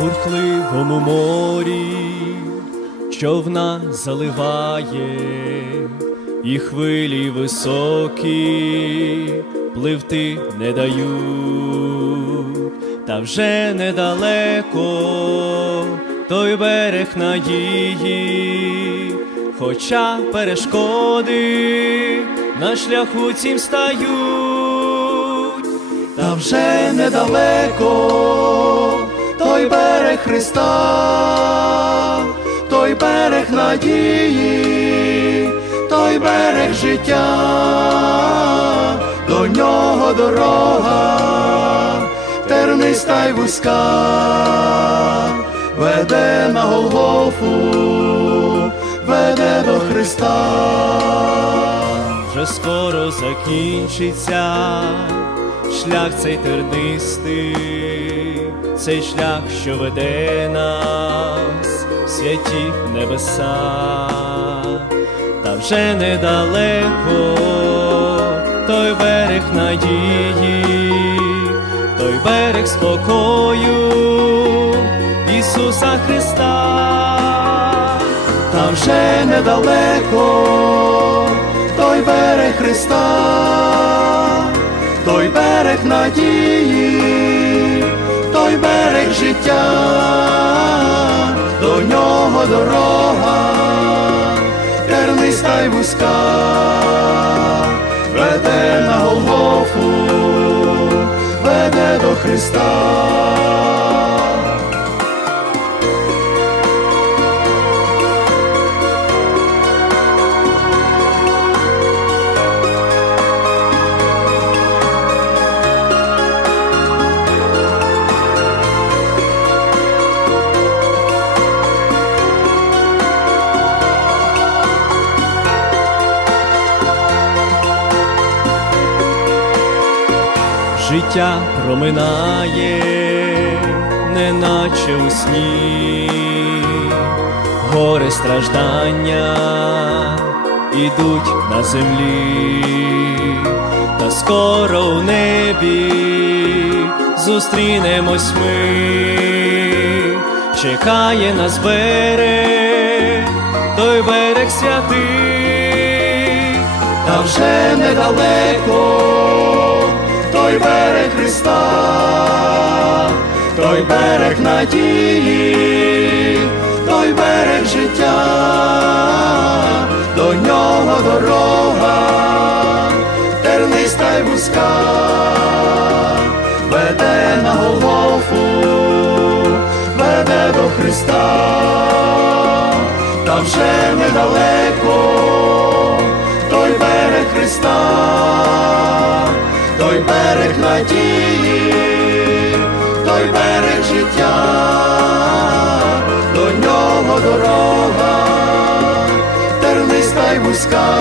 бурхливому морі човна заливає, і хвилі високі пливти не дають, та вже недалеко той берег надії, хоча перешкоди на шляху цім стають, та вже недалеко той берег Христа, той берег надії, той берег життя, до нього дорога, терниста й вузька, веде на Голгофу, веде до Христа. Вже скоро закінчиться шлях цей тернистий, цей шлях, що веде нас в святі небеса, та вже недалеко той берег надії, той берег спокою Ісуса Христа, та вже недалеко той берег Христа той берег надії, життя, до нього дорога, терниста й вузька, веде на Голгофу, веде до Христа. Життя проминає, неначе у сні, горе страждання ідуть на землі, та скоро у небі зустрінемось ми, чекає нас берег, той берег святий, та вже недалеко той берег Христа, той берег надії, той берег життя, до нього дорога, терниста й вузька, веде на Голгофу, веде до Христа, та вже недалеко той берег Христа надії, той берег життя, до нього дорога, терниста й вузька,